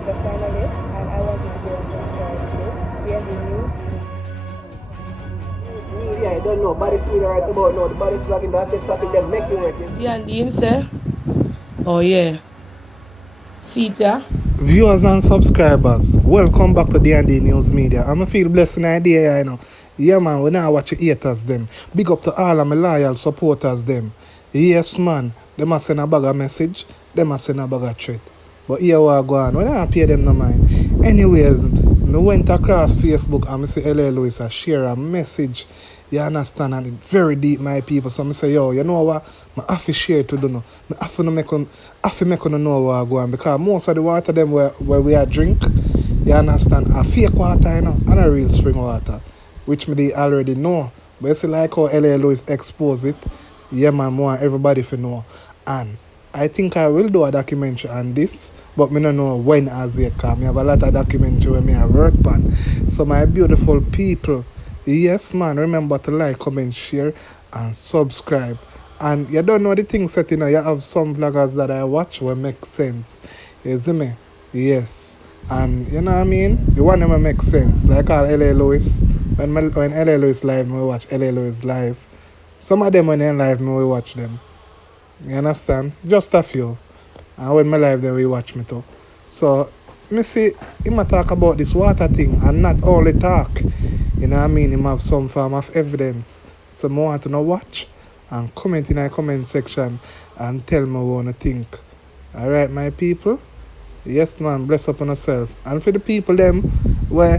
is a finalist, and I wanted to go and subscribe to DND News. Yeah, I don't know. Body's really right about now. The body's vlogging that is something that make you work. DND himself. Oh yeah. See it, yeah? Viewers and subscribers, welcome back to D&D News Media. I'm feel blessed in idea, you know. Yeah, man, we now watch the haters, them. Big up to all of my loyal supporters, them. Yes, man, them a send a bag of message, them a send a bag of threat. But here we are going, we don't pay them no mind. Anyways, I went across Facebook and I see L.A. Lewis share a message. You understand? And it's very deep, my people. So I say, yo, you know what? I have to share to do no. I have to make them know where I go on. Because most of the water them where we are drink, you understand, a fake water, you know, and a real spring water. Which me already know. But you see like how L.A. Lewis expose it, yeah man, more everybody for know. And I think I will do a documentary on this, but me don't know when as yet, because I have a lot of documentary where me I work on. So my beautiful people, yes man, remember to like, comment, share, and subscribe. And you don't know the thing set, you know, you have some vloggers that I watch will make sense. You see me? Yes. And you know what I mean? The one that make sense. Like all L.A. Lewis. When L.A. Lewis live, me watch L.A. Lewis live. Some of them when they live, me will watch them. You understand? Just a few. And when my live then we watch me too. So me see him talk about this water thing and not only talk. You know what I mean? Him have some form of evidence. So I want to know watch and comment in the comment section and tell me what you think. Alright my people? Yes man, bless up on yourself. And for the people them where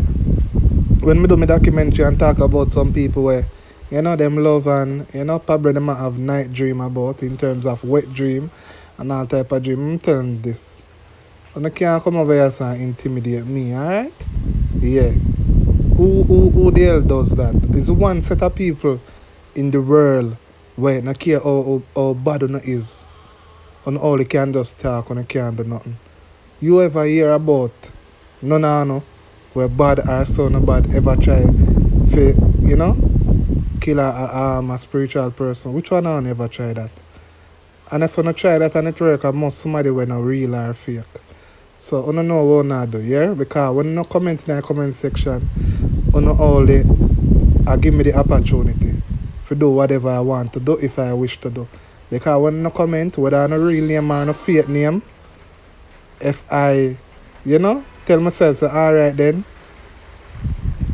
when me do my documentary and talk about some people where you know them love and you know probably them have night dream about in terms of wet dream and all type of dream. I'm telling you this. And you can't come over here and intimidate me, alright? Yeah. Who the hell does that? There's one set of people in the world where no care how bad it is. And all you can just talk and you can't do nothing. You ever hear about no where bad or so no bad ever try to, you know, kill a spiritual person? Which one I never try that? And if you not try that and it work, I must somebody when not real or fake. So you don't know what you do, yeah? Because when you comment in the comment section, you know only give me the opportunity to do whatever I want to do if I wish to do. Because when you comment, whether I no real name or no fake name, if I, you know, tell myself, so, alright then,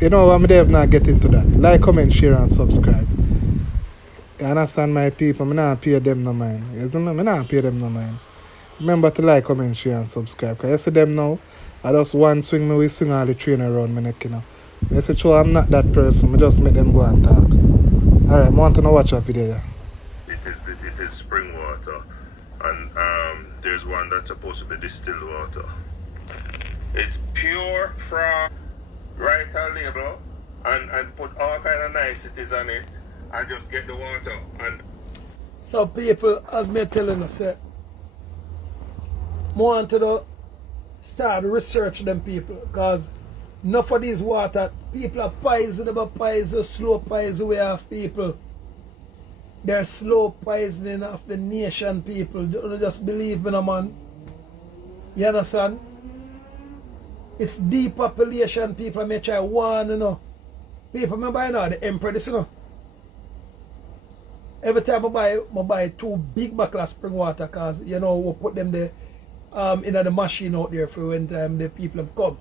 you know, I'm there not get into that. Like, comment, share, and subscribe. You understand my people? I'm not pay them no mind. You see me? I'm not pay them no mind. Remember to like, comment, share, and subscribe. Because you see them now, I just one swing me, we swing all the train around my neck, you know. You see, sure, I'm not that person. I just make them go and talk. Alright, I want to know watch a video. Yeah. It is spring water, and there's one that's supposed to be distilled water. It's pure from write a label and put all kind of niceties on it and just get the water. And So people, as me telling you, say, want to start research them people, because enough of these water, people are poison, slow poison way of people. They're slow poisoning of the nation people. Don't just believe me, no man. You understand? It's depopulation people may try one, you know. People may buy now the Empress, you know. Every time I buy 2 big buckets of spring water, because you know we put them there in the machine out there for when the people have come.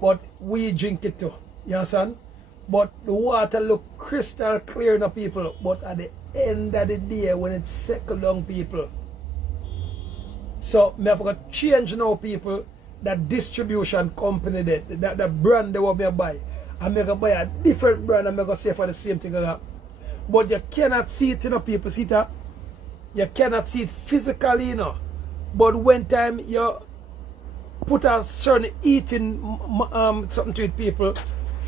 But we drink it too. You understand? But the water look crystal clear in the people. But at the end of the day, when it's settle down people. So me have to change now people that distribution company that brand they want me to buy. I'm going to buy a different brand and I'm going to say for the same thing. But you cannot see it, you know, people. See that? You cannot see it physically, you know. But when time you put a certain eating something to it, people,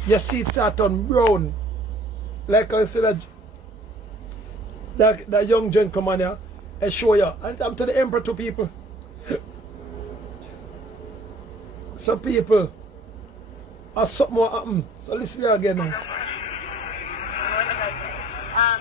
you see it start on brown. Like I said, that young gentleman here, I show you. And I'm to the emperor to people. So people, something more happen. So listen here again now. Why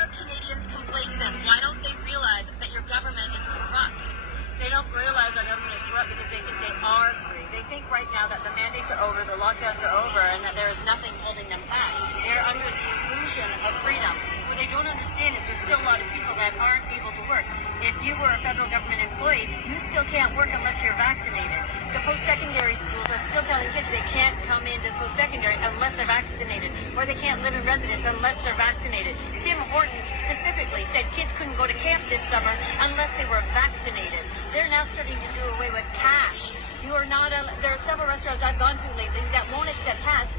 are Canadians complacent? Why don't they realize that your government is corrupt? They don't realize our government is corrupt because they think they are free. think right now that the mandates are over, the lockdowns are over, and that there is nothing holding them back. They're under the illusion of freedom. What they don't understand is there's still a lot of people that aren't able to work. If you were a federal government employee, you still can't work unless you're vaccinated. The post-secondary schools are still telling kids they can't come into post-secondary unless they're vaccinated, or they can't live in residence unless they're vaccinated. Tim Hortons specifically said kids couldn't go to camp this summer unless they were vaccinated. They're now starting to do away with cash. You are not. There are several restaurants I've gone to lately that won't accept cash,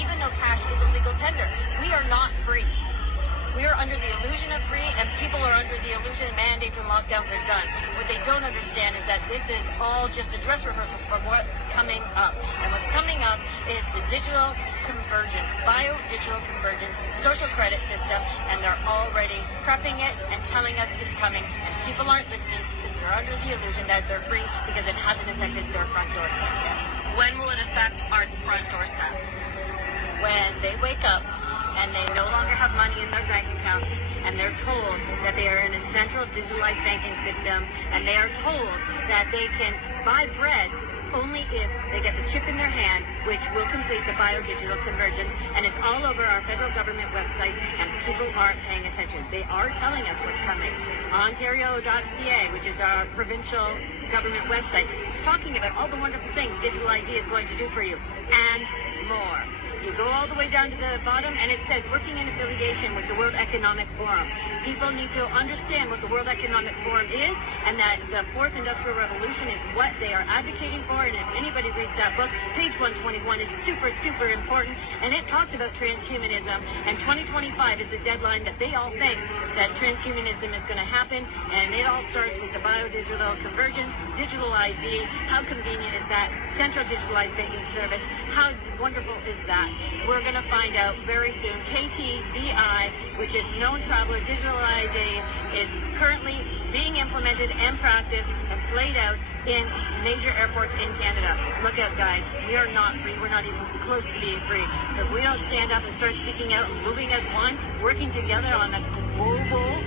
even though cash is a legal tender. We are not free. We are under the illusion of free, and people are under the illusion mandates and lockdowns are done. What they don't understand is that this is all just a dress rehearsal for what's coming up. And what's coming up is the digital convergence, bio-digital convergence, social credit system, and they're already prepping it and telling us it's coming. And people aren't listening because they're under the illusion that they're free because it hasn't affected their front doorstep yet. When will it affect our front doorstep? When they wake up and they no longer have money in their bank accounts, and they're told that they are in a central digitalized banking system, and they are told that they can buy bread only if they get the chip in their hand, which will complete the bio-digital convergence, and it's all over our federal government websites, and people aren't paying attention. They are telling us what's coming. Ontario.ca, which is our provincial government website, is talking about all the wonderful things digital ID is going to do for you, and more. You go all the way down to the bottom and it says working in affiliation with the World Economic Forum. People need to understand what the World Economic Forum is and that the Fourth Industrial Revolution is what they are advocating for. And if anybody reads that book, page 121 is super, super important. And it talks about transhumanism. And 2025 is the deadline that they all think that transhumanism is going to happen. And it all starts with the bio-digital convergence, digital ID. How convenient is that? Central digitalized banking service. How wonderful is that? We're going to find out very soon. KTDI, which is Known Traveler Digital ID, is currently being implemented and practiced and played out in major airports in Canada. Look out, guys. We are not free. We're not even close to being free. So if we don't stand up and start speaking out, moving as one, working together on a global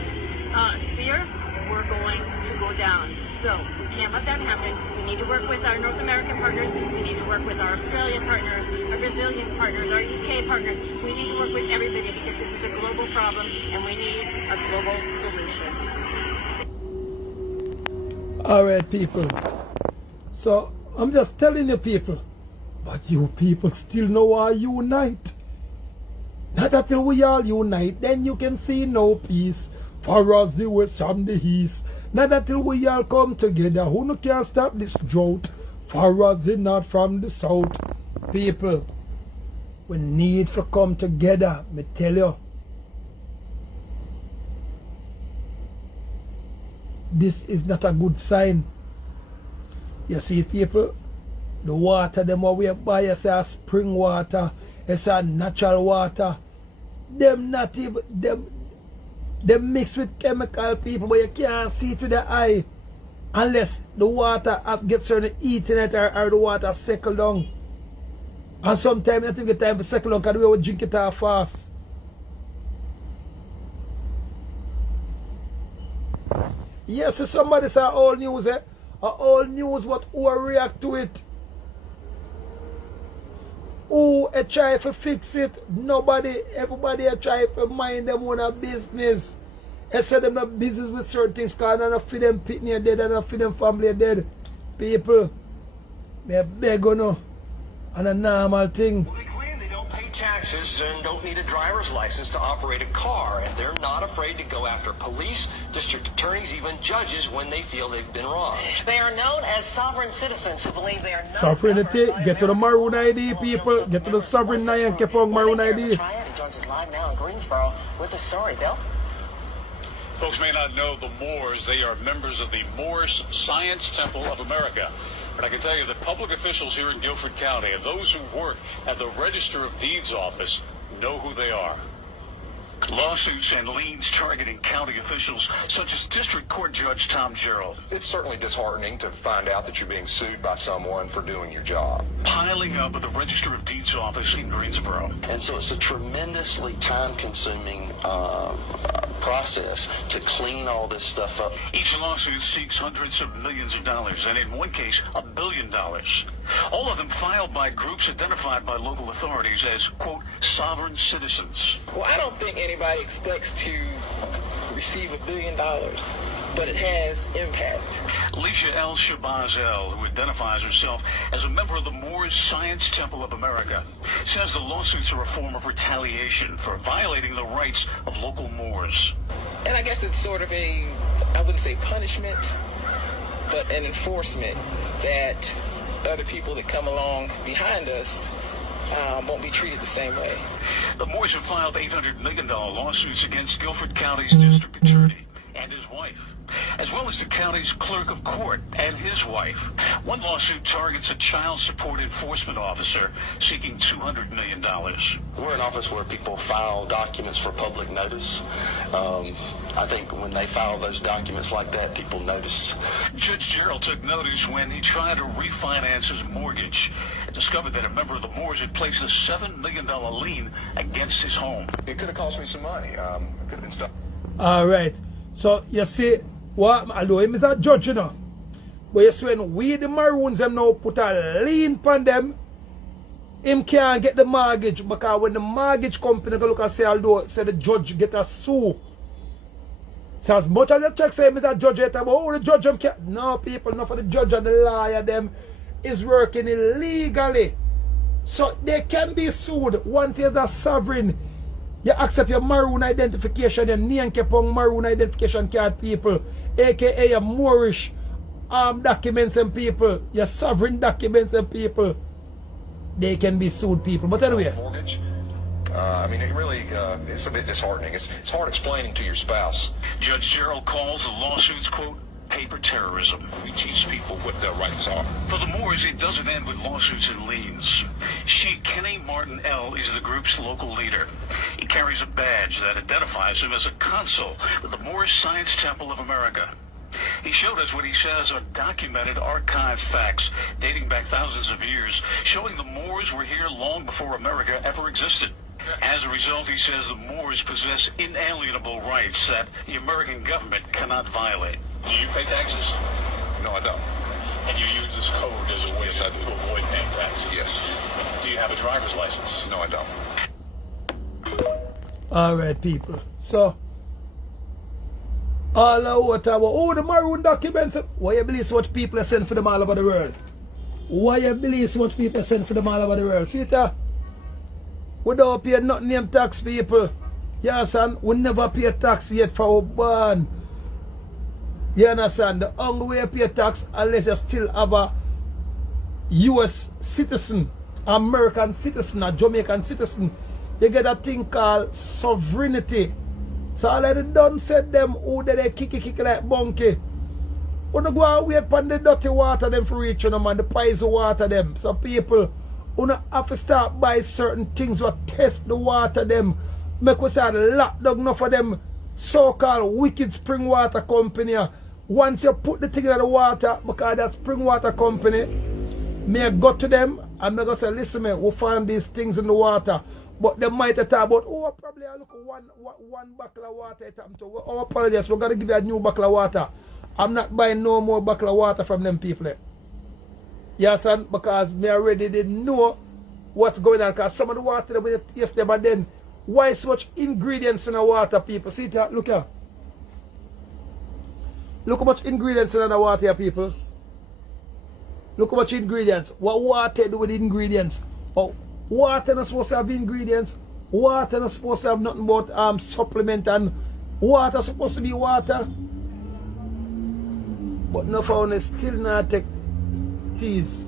sphere, we're going to go down. So we can't let that happen. We need to work with our North American partners. We need to work with our Australian partners, our Brazilian partners, our UK partners. We need to work with everybody because this is a global problem and we need a global solution. Alright, people. So I'm just telling you, people, but you people still know how unite. Not until we all unite, then you can see no peace. For us the west from the east. Not until we all come together. Who no can stop this drought? For us the north from the south. People, we need to come together, me tell you. This is not a good sign. You see, people, the water them what we buy, you say spring water, you say natural water. Them not even, they mix with chemical, people, but you can't see it with the eye unless the water gets certain heat in it or the water settle down. And sometimes I think the time to settle down because we will drink it all fast. Yes, if somebody say all news, all news, but who react to it? Who try to fix it? Nobody. Everybody try to mind them own business. They say them not business with certain things because they don't feed them pitney dead and don't feed them family dead. People, they beg on no, and a normal thing. Well, they claim they don't pay taxes and don't need a driver's license to operate a car, and they're not afraid to go after police, district attorneys, even judges when they feel they've been wronged. They are known as sovereign citizens who believe they are not sovereignty. Get to the Maroon ID, people. Get to the sovereign and keep on Maroon ID. He joins us live now in Greensboro with the story. Bill? Folks may not know the Moors. They are members of the Moorish Science Temple of America. But I can tell you that public officials here in Guilford County and those who work at the Register of Deeds office know who they are. Lawsuits and liens targeting county officials, such as District Court Judge Tom Gerald. It's certainly disheartening to find out that you're being sued by someone for doing your job. Piling up at the Register of Deeds office in Greensboro. And so it's a tremendously time-consuming process to clean all this stuff up. Each lawsuit seeks hundreds of millions of dollars, and in one case, $1 billion. All of them filed by groups identified by local authorities as, quote, sovereign citizens. Well, I don't think anybody expects to receive $1 billion, but it has impact. Leisha El Shabazel, who identifies herself as a member of the Moors Science Temple of America, says the lawsuits are a form of retaliation for violating the rights of local Moors. And I guess it's sort of a, I wouldn't say punishment, but an enforcement that other people that come along behind us won't be treated the same way. The Moors have filed $800 million lawsuits against Guilford County's district attorney and his wife, as well as the county's clerk of court and his wife. One lawsuit targets a child support enforcement officer seeking $200 million. We're an office where people file documents for public notice. I think when they file those documents like that, people notice. Judge Gerald took notice when he tried to refinance his mortgage and discovered that a member of the Moors had placed a $7 million lien against his home. It could have cost me some money. It could have been stuff. All right. So you see, what although him is a judge, you know, but you see when we the Maroons them now put a lien upon them, him can't get the mortgage because when the mortgage company go look and say although say the judge get a sue. So as much as the check say him is a judge, but oh the judge them can't. No people, not for the judge and the lawyer them is working illegally. So they can be sued once there's a sovereign. You accept your Maroon identification, your Nyankepong Maroon identification card, people, aka your Moorish documents and people, your sovereign documents and people, they can be sued, people. But anyway. Mortgage. I mean, it really it's a bit disheartening. It's hard explaining to your spouse. Judge Gerald calls the lawsuits, quote, paper terrorism. We teach people what their rights are. For the Moors, it doesn't end with lawsuits and liens. Sheikh Kenny Martin L. is the group's local leader. He carries a badge that identifies him as a consul with the Moors Science Temple of America. He showed us what he says are documented archive facts dating back thousands of years, showing the Moors were here long before America ever existed. As a result, he says the Moors possess inalienable rights that the American government cannot violate. Do you pay taxes? No, I don't. And you use this code as a way Yes, I do. to avoid paying taxes? Yes. Do you have a driver's license? No, I don't. Alright, people. So all of what about oh the Maroon documents. Why you believe so much people are sent for them all over the world? Why you believe so much people are sent for them all over the world? See that? We don't pay nothing name tax, people. Yes, and we never pay tax yet for our born. You understand? The only way you pay tax unless you still have a US citizen, American citizen, a Jamaican citizen, you get a thing called sovereignty. So all of the done said them who they kick like bunky. When you go and wait for the dirty water them for reach them and the poison water them. So people you have to start buy certain things what test the water them. Make us say lock down enough of them so-called wicked spring water company. Once you put the thing in the water, because that spring water company, may go to them and may go say, listen me, we find these things in the water. But they might talk about, oh probably I look one bottle of water it happened to. Oh apologize, we're gonna give you a new bottle of water. I'm not buying no more bottle of water from them people. Yes, son, because me already didn't know what's going on. Because some of the water that we taste them, but then why so much ingredients in the water, people? See that? Look here. Look how much ingredients in the water here, people. Look how much ingredients. What water do with ingredients? Oh, water not supposed to have ingredients. Water not supposed to have nothing but supplement, and water supposed to be water. But no found is still not take teas.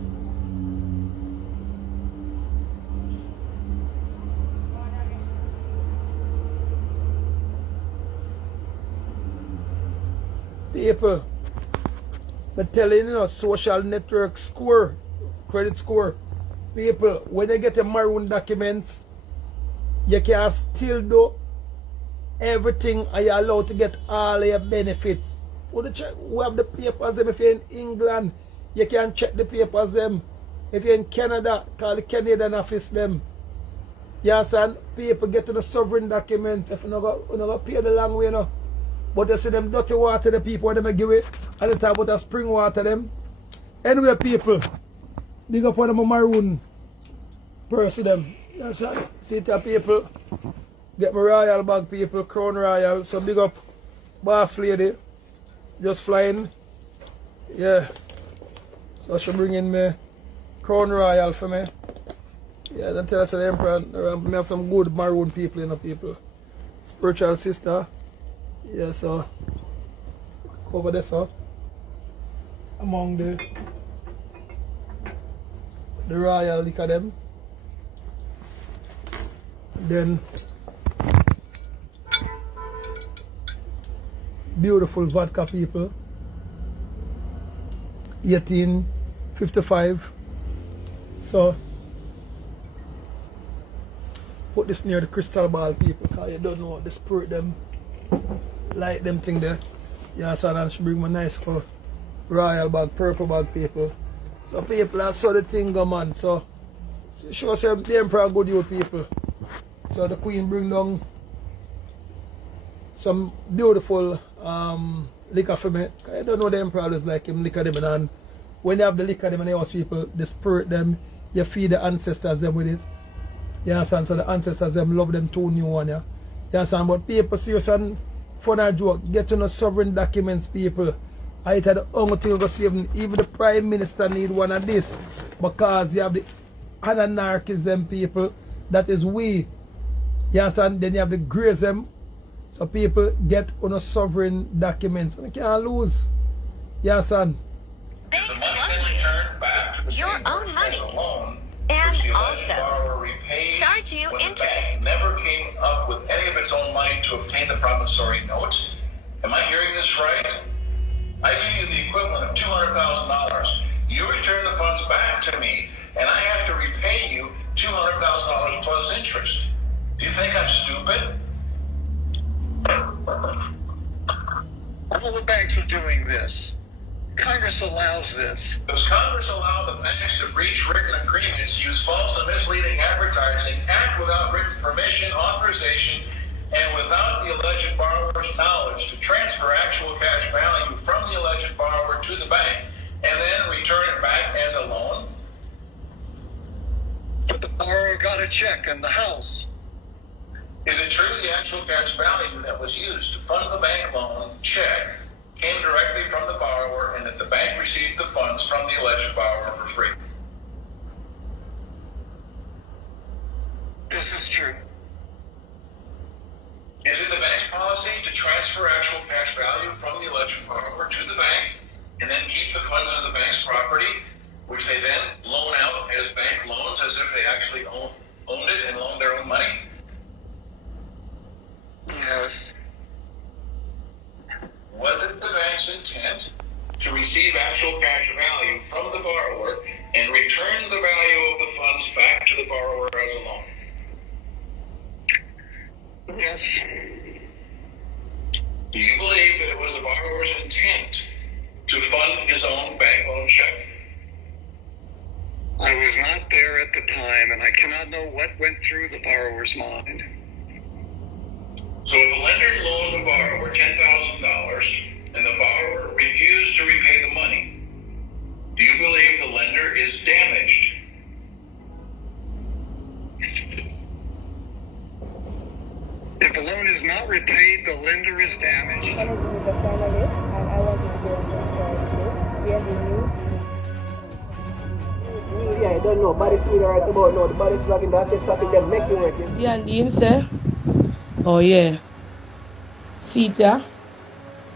People, but telling you know, social network score, credit score. People, when they get the Maroon documents, you can still do everything and you're allowed to get all your benefits. We have the papers them. If you're in England, you can check the papers them. If you're in Canada, call the Canadian office them. Yes, and people get to the sovereign documents. If you not go pay the long way, you know. But you see them dirty water, the people, when they give it, and they talk about the spring water them. Anyway, people, Big up one of my maroon person them. Yes, sir. See the people. Get my royal bag people, crown royal. So big up boss lady. Just flying. Yeah. So she bring in me crown royal for me. Yeah, then tell us the emperor. We have some good maroon people, you know, people. Spiritual sister. Yeah, so over there, so among the royal liquor them. Then beautiful vodka people. 1855. So put this near the crystal ball people, because you don't know the spirit them like them thing there. Yeah, so I should bring my nice royal bag, purple bag people. So people I saw the thing go man. So show some the emperor good youth people. So the queen bring down some beautiful liquor for me. I don't know the emperor is like him liquor them, and when they have the liquor them and the house people, the spirit them, you feed the ancestors them with it. You understand? So the ancestors them love them too new one, yeah. You understand? But people serious and fun and joke, get to know sovereign documents people. I tell the only thing you go save them. Even the prime minister need one of this, because you have the anarchism people, that is we. You understand? Then you have the graysm. So people get on a sovereign documents. And you can't lose. You understand? Banks love you. Your own money. And also charge you interest. Never came up with any of its own money to obtain the promissory note. Am I hearing this right? I give you the equivalent of $200,000. You return the funds back to me, and I have to repay you $200,000 plus interest. Do you think I'm stupid? All the banks are doing this. Congress allows this. Does Congress allow the banks to breach written agreements, use false and misleading advertising, act without written permission, authorization, and without the alleged borrower's knowledge to transfer actual cash value from the alleged borrower to the bank and then return it back as a loan? But the borrower got a check in the house. Is it true the actual cash value that was used to fund the bank loan check came directly from the borrower and that the bank received the funds from the alleged borrower for free? This is true. Is it the bank's policy to transfer actual cash value from the alleged borrower to the bank and then keep the funds as the bank's property, which they then loan out as bank loans as if they actually owned it and loaned their own money? Yes. Was it the bank's intent to receive actual cash value from the borrower and return the value of the funds back to the borrower as a loan? Yes. Do you believe that it was the borrower's intent to fund his own bank loan check? I was not there at the time, and I cannot know what went through the borrower's mind. So if a lender loaned the borrower $10,000 and the borrower refused to repay the money, do you believe the lender is damaged? If a loan is not repaid, the lender is damaged. My name is Mr. Finalist, and I want to go on the We have the news. Yeah, I don't know. Body fluid right about now. The body slugging that is something that make you work. Yeah, and him say, oh yeah. See it, yeah?